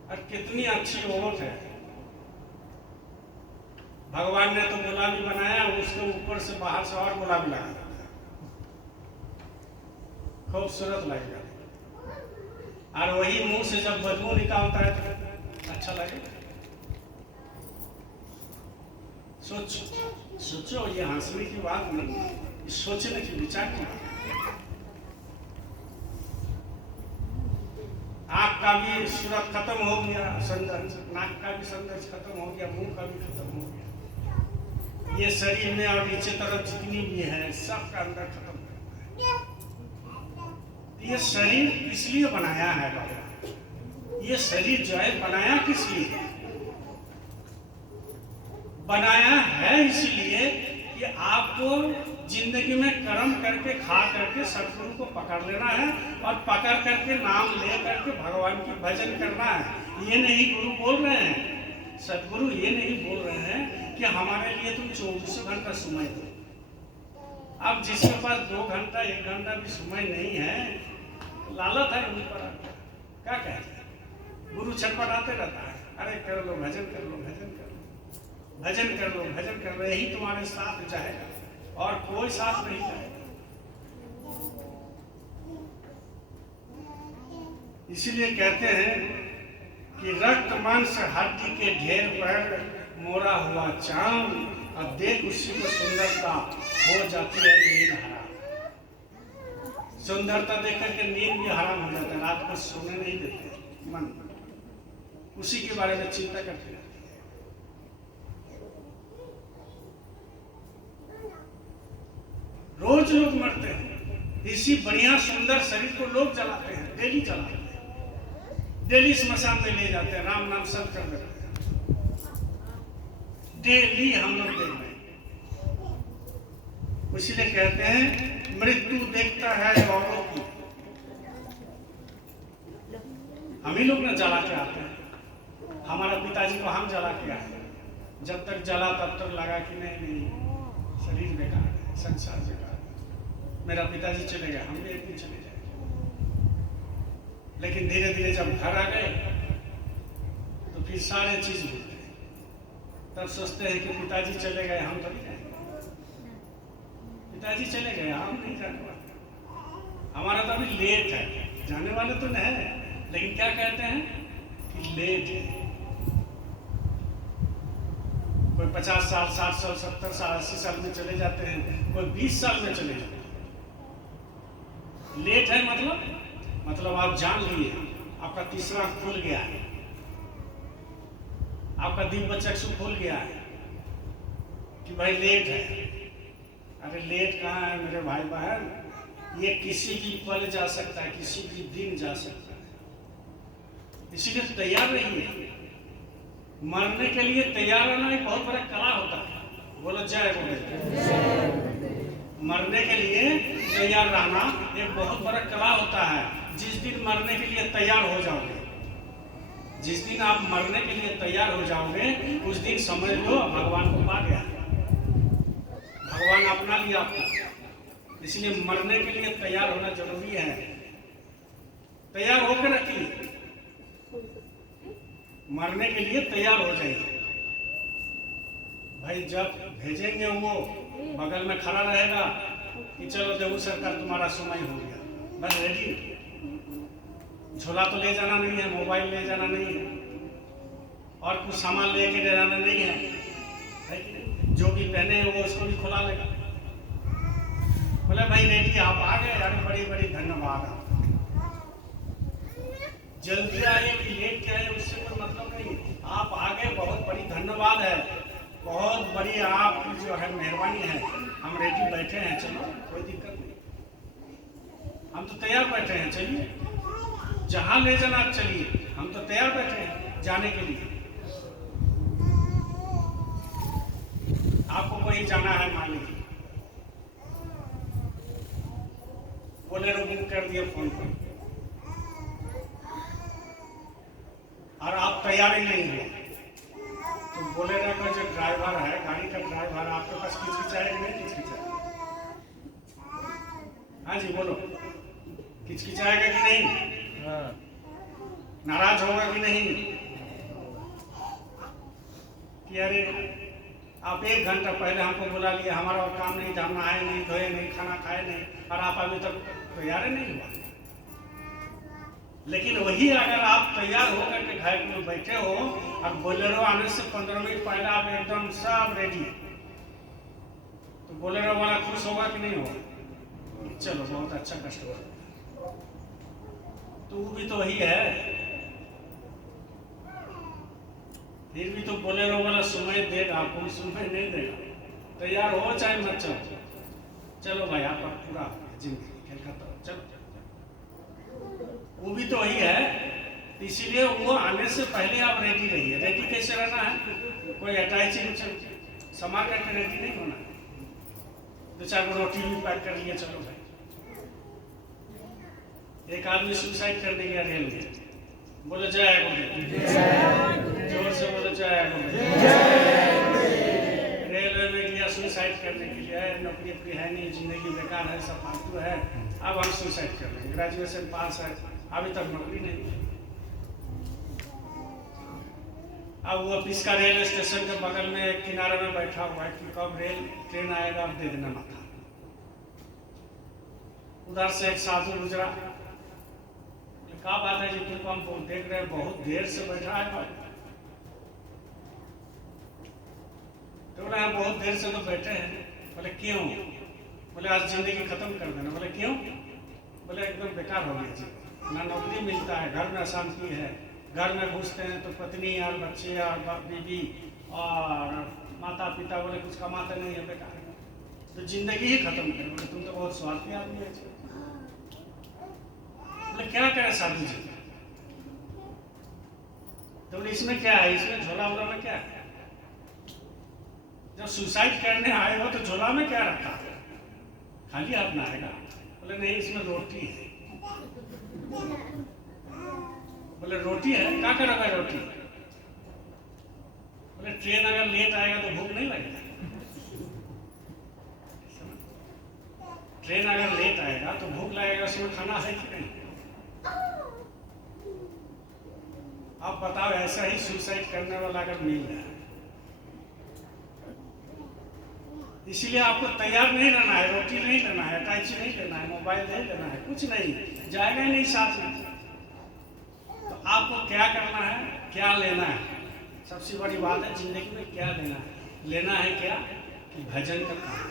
और कितनी अच्छी ओठ है। भगवान ने तो गुलाबी बनाया, उसके ऊपर से बाहर से और गुलाबी लगा, खूबसूरत लगेगा। और वही मुंह से जब बदबू निकालता है तो अच्छा लगेगा। सोचो, ये हंसने की बात नहीं, सोचने की, विचार की बात। आँख का भी सूरत खत्म हो गया, नाक का भी सौंदर्य खत्म हो गया, मुंह का भी खत्म हो गया। ये शरीर में और नीचे तरफ जितनी भी है सबका अंदर खत्म करता है। ये शरीर किस लिए बनाया है बाबा? ये शरीर जो है बनाया किस लिए? बनाया है इसलिए कि आपको जिंदगी में कर्म करके, खा करके सतगुरु को पकड़ लेना है और पकड़ करके नाम ले करके भगवान की भजन करना है। ये नहीं गुरु बोल रहे हैं, सतगुरु ये नहीं बोल रहे हैं कि हमारे लिए तुम 24 घंटा समय दो। अब जिसके पास 2 घंटा 1 घंटा भी समय नहीं है, लालच है उन पर। क्या कहते हैं? गुरु छटपटाते रहता है, अरे कर लो भजन कर लो, भजन कर लो, भजन कर लो, भजन कर लो, यही तुम्हारे साथ जाएगा और कोई साथ नहीं जाएगा। इसीलिए कहते हैं कि रक्त मांस हड्डी के ढेर पर मोरा हुआ चांद, अब देख उसी को सुंदरता हो जाती है नींद हराम। सुंदरता देख करके नींद भी हराम हो जाता है, रात को सोने नहीं देते, मन उसी के बारे में चिंता करते रहते हैं। रोज लोग मरते हैं, इसी बढ़िया सुंदर शरीर को लोग जलाते हैं, डेली जलाते हैं, डेली स्मशान में ले जाते हैं, राम नाम सब कर देते हैं, डेली हम लोग देख रहे हैं। इसीलिए कहते हैं मृत्यु देखता है औरों की, हम ही लोग ना जला के आते हैं। हमारा पिताजी को हम जला के आए, जब तक जला तब तक लगा कि नहीं शरीर बेकार है, संसार बेकार है, मेरा पिताजी चले गए, हम भी एक दिन चले जाएंगे। लेकिन धीरे धीरे जब घर आ गए तो फिर सारे चीज भूलते हैं, तब सोचते हैं कि पिताजी चले गए, हम तो नहीं जाएंगे, पिताजी चले गए, हम नहीं जाने वाले, हमारा तो अभी लेट है, जाने वाले तो नहीं है, लेकिन क्या कहते हैं कि लेट है। कोई 50 साल, 60 साल, 70 साल, 80 साल में चले जाते हैं, कोई 20 साल में चले जाते हैं। लेट है मतलब आप जान लिए, आपका तीसरा खुल गया है, आपका दिव्य चक्षु खुल गया है कि भाई लेट है। अरे लेट कहाँ है मेरे भाई बहन, ये किसी भी पल जा सकता है, किसी भी दिन जा सकता है। इसीलिए तैयार रहिए, मरने के लिए तैयार रहना एक बहुत बड़ा कला होता है। बोलो जय बोले। मरने के लिए तैयार रहना एक बहुत बड़ा कला होता है। जिस दिन मरने के लिए तैयार हो जाओगे, जिस दिन आप मरने के लिए तैयार हो जाओगे, उस दिन समझ लो भगवान को पा गया, भगवान अपना लिया आपको। इसलिए मरने के लिए तैयार होना जरूरी है। तैयार होकर रखिए, मरने के लिए तैयार हो जाइए। भाई जब भेजेंगे वो बगल में खड़ा रहेगा कि चलो देवू सरकार तुम्हारा समय हो गया, बस रेडी। झोला तो ले जाना नहीं है, मोबाइल ले जाना नहीं है, और कुछ सामान लेके ले जाना नहीं है, जो भी पहने हैं वो उसको भी खुला लेगा। बोले भाई रेडी आप आ गए, अरे बड़ी बड़ी धन्यवाद। जल्दी आए कि लेट के आए उससे कोई मतलब नहीं, आप आ गए बहुत बड़ी धन्यवाद है, बहुत बड़ी आपकी जो है मेहरबानी है। हम रेडी बैठे हैं, चलो कोई दिक्कत नहीं, हम तो तैयार बैठे हैं, चलिए जहां ले जाना चलिए, हम तो तैयार बैठे हैं जाने के लिए। आपको कहीं जाना है, मान लीजिए बोलेरो बुक कर दिए फोन पर, और आप तैयार ही नहीं हुए, तो बोलेरो का जो ड्राइवर है, गाड़ी का ड्राइवर आपके पास किचकिचाएगा नहीं किचकिचाएगा? हाँ जी बोलो, किचकिचाएगा कि नहीं? नाराज होगा कि नहीं कि अरे आप 1 घंटा पहले हमको बुला लिए, हमारा और काम नहीं था, हम नहाए नहीं, धोए नहीं, खाना खाए नहीं, और आप अभी तक तैयार नहीं हुआ। लेकिन वही अगर आप तैयार होकर के घर में बैठे हो और बोलेरो आने से 15 मिनट पहले आप एकदम सब रेडी, तो बोलेरो वाला खुश होगा कि नहीं होगा? चलो बहुत अच्छा कस्टमर, तो वो भी तो वही है। फिर भी तो बोलेरो वाला समय देगा आपको, समय नहीं देगा। तैयार हो चाहे मत चलो, चलो भाई आपका पूरा जिंदगी खेल खत्म, चलो। वो भी तो वही है, इसीलिए वो आने से पहले आप रेडी रहिए। रेडी कैसे रहना है? कोई अटैचिंग सामान करके रेडी नहीं होना। 2-4 रोटी भी पैक कर लिए, चलो भाई। एक आदमी सुसाइड करने गया रेल में, बोलो जय गुरु, जोर से बोलो जय गुरु। रेलवे में गया सुसाइड करने के लिए, नौकरी अपनी है नहीं, जिंदगी बेकार है, सब फालतू है, अब हम सुसाइड कर लेंगे। ग्रेजुएशन पास है, अभी तक नौकरी नहीं। अब वो ऑफिस का रेल स्टेशन के बगल में एक किनारे में बैठा हुआ है कि कब ट्रेन आएगा, अब दे देना माथा। उधर से एक साधु गुजरा, क्या बात है जी, तुमको हम देख रहे हैं बहुत देर से बैठा है भाई। तो बोले बहुत देर से तो बैठे हैं। बोले क्यों? बोले आज जिंदगी खत्म कर देना। बोले क्यों? बोले एकदम बेकार हो गया जी, ना नौकरी मिलता है, घर में अशांति है, घर में घुसते हैं तो पत्नी और बच्चे और बीवी और माता पिता बोले कुछ कमाते नहीं है, बेकार है, तो जिंदगी ही खत्म कर। बोले तुम तो बहुत स्वार्थी आदमी है। बोले क्या करे साधु जी? तो बोले इसमें क्या है, इसमें झोला वोला में क्या है? जब सुसाइड करने आए हो तो झोला में क्या रखा है, खाली हाथ ना आएगा? बोले नहीं, इसमें रोटी है। बोले रोटी है, क्या करोगे रोटी? बोले ट्रेन अगर लेट आएगा तो भूख नहीं लगेगा। ट्रेन अगर लेट आएगा तो भूख लगेगा, उसमें खाना है कि नहीं? आप बताओ, ऐसा ही सुसाइड करने वाला अगर मिल जाए, इसीलिए आपको तैयार नहीं रहना है, रोटी नहीं लेना है, अटैची नहीं लेना है, मोबाइल नहीं लेना है, कुछ नहीं, जाएगा ही नहीं साथ में। तो आपको क्या करना है, क्या लेना है? सबसे बड़ी बात है जिंदगी में क्या लेना है। लेना है क्या कि भजन का काम,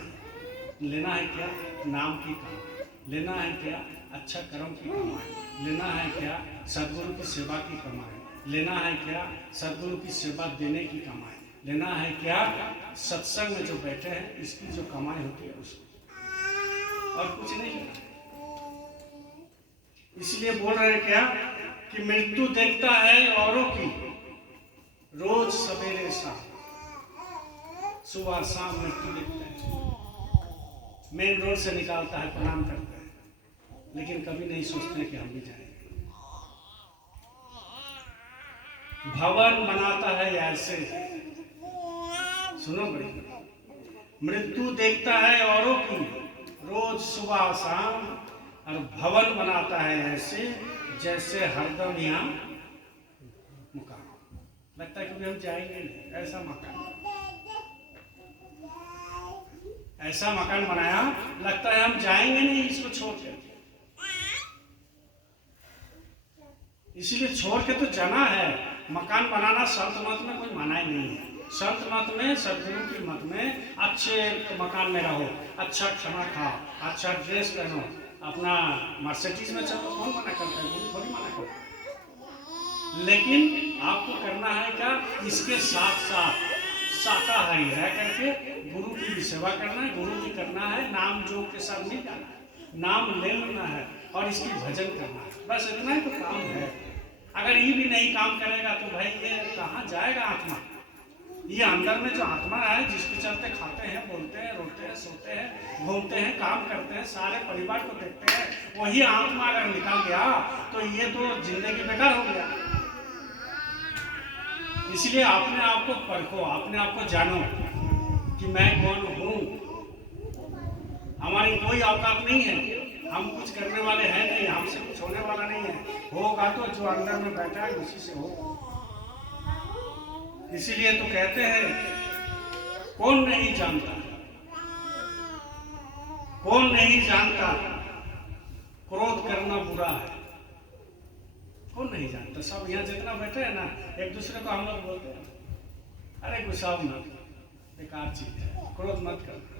लेना है क्या नाम की कमाई, लेना है क्या अच्छा कर्म की कमाई, लेना है क्या सद्गुरु की सेवा की कमाई, लेना है क्या सद्गुरु की सेवा देने की कमाई, लेना है क्या सत्संग में जो बैठे हैं इसकी जो कमाई होती है उसको, और कुछ नहीं लेना। इसलिए बोल रहे हैं क्या कि मृत्यु देखता है औरों की रोज सवेरे शाम, सुबह शाम मृत्यु देखते हैं, मेन रोड से निकालता है, प्रणाम करते हैं, लेकिन कभी नहीं सोचते कि हम भी जाएंगे। भवन बनाता है ऐसे, सुनो बड़ी, मृत्यु देखता है औरों की रोज सुबह शाम, और भवन बनाता है ऐसे जैसे हरदम यहाँ मुकाम। लगता है कि हम जाएंगे नहीं, ऐसा मकान, ऐसा मकान बनाया, लगता है हम जाएंगे नहीं इसको छोड़ के। इसीलिए छोड़ के तो जाना है। मकान बनाना संत मत में कोई मना ही नहीं है। संत मत में, सदगुरु की मत में अच्छे मकान में रहो, अच्छा खाना खाओ, अच्छा ड्रेस पहनो, अपना मर्सिडीज में चलो, कौन मना करता है? गुरु थोड़ी मना करता है। लेकिन आपको करना है क्या, इसके साथ साथ शाकाहारी रह करके गुरु की भी सेवा करना है, गुरु की करना है, नाम जोग के साथ नहीं जाना है, नाम ले लेना है और इसकी भजन करना है, बस इतना ही तो काम है। अगर ये भी नहीं काम करेगा तो भाई ये कहाँ जाएगा आत्मा? ये अंदर में जो आत्मा है, जिसके चलते खाते हैं, बोलते हैं, रोते हैं, सोते हैं, घूमते हैं, काम करते हैं, सारे परिवार को देखते हैं, वही आत्मा अगर निकल गया तो ये तो जिंदगी बेकार हो गया। इसलिए अपने आप को परखो, अपने आप को जानो कि मैं कौन हूँ। हमारी कोई औकात नहीं है, हम कुछ करने वाले हैं नहीं, हमसे कुछ होने वाला नहीं है। होगा तो जो अंदर में बैठा है उसी से हो। इसीलिए तो कहते हैं कौन नहीं जानता, कौन नहीं जानता क्रोध करना बुरा है। कौन नहीं जानता? सब यहाँ जितना बैठे हैं ना, एक दूसरे को हम लोग बोलते हैं अरे गुस्सा मत, बेकार चीज है, क्रोध मत करना।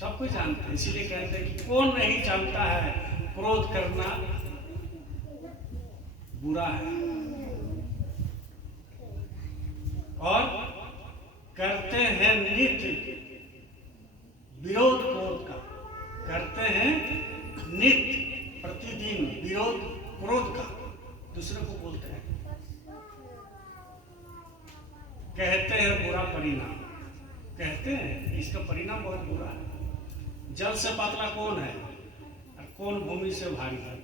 सब कुछ जानते हैं, इसीलिए कहते हैं कि कौन नहीं जानता है क्रोध करना बुरा है, और करते हैं नित्य विरोध क्रोध का, करते हैं नित्य प्रतिदिन विरोध क्रोध का, दूसरे को बोलते हैं, कहते हैं बुरा परिणाम, कहते हैं इसका परिणाम बहुत बुरा है। जल से पतला कौन है, और कौन भूमि से भारी है,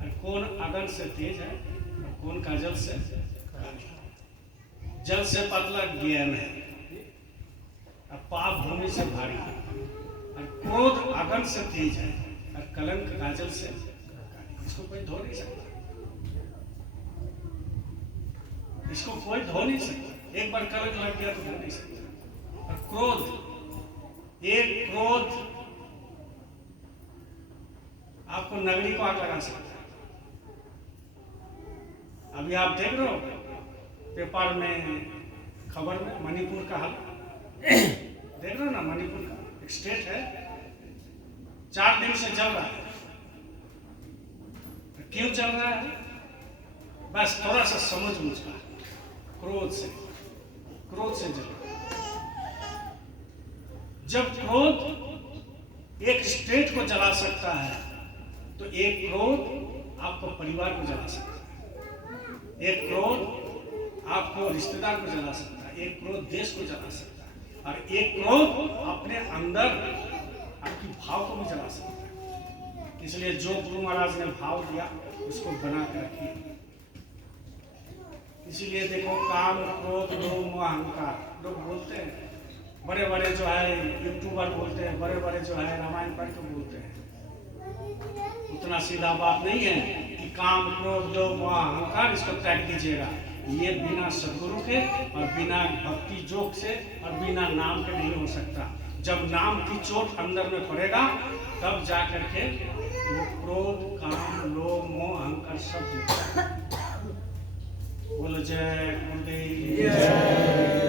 और कौन अगन से तेज है, और कौन काजल से काली। जल से पतला ज्ञान है, और पाप भूमि से भारी है, और क्रोध अगन से तेज है, और कलंक काजल से काली। इसको कोई धो नहीं सकता। इसको कोई धो नहीं सकता, एक बार कलंक लग गया तो धो नहीं सकता। और क्रोध, एक क्रोध आपको नगरी को आग लगा सकता है। अभी आप देख रहे हो पेपर में, खबर में, मणिपुर का हाल देख रहे हो ना। मणिपुर का एक स्टेट है, 4 दिन से चल रहा है। क्यों चल रहा है? बस थोड़ा सा समझ मुझका, क्रोध से जल रहा है। जब क्रोध एक स्टेट को जला सकता है तो एक क्रोध आपको परिवार को जला सकता है, एक क्रोध आपको रिश्तेदार को जला सकता है, एक क्रोध देश को जला सकता है, और एक क्रोध अपने अंदर आपकी भाव को भी जला सकता है। इसलिए जो गुरु महाराज ने भाव दिया उसको बना के रखिए। इसीलिए देखो, काम, क्रोध, लोभ, मोह, अहंकार, लोग बोलते हैं, बड़े बड़े जो है यूट्यूबर बोलते हैं, बड़े बड़े जो है रामायण पढ़ के बोलते हैं। उतना सीधा बात नहीं है कि काम, क्रोध, लोभ, मोह, अहंकार इसको त्याग दीजिएगा। ये बिना सदगुरु के और बिना भक्ति योग से और बिना नाम के नहीं हो सकता। जब नाम की चोट अंदर में पड़ेगा तब जा करके वो क्रोध, काम, लोभ, मोह, अहंकार सब। बोलो जय गुरुदेव।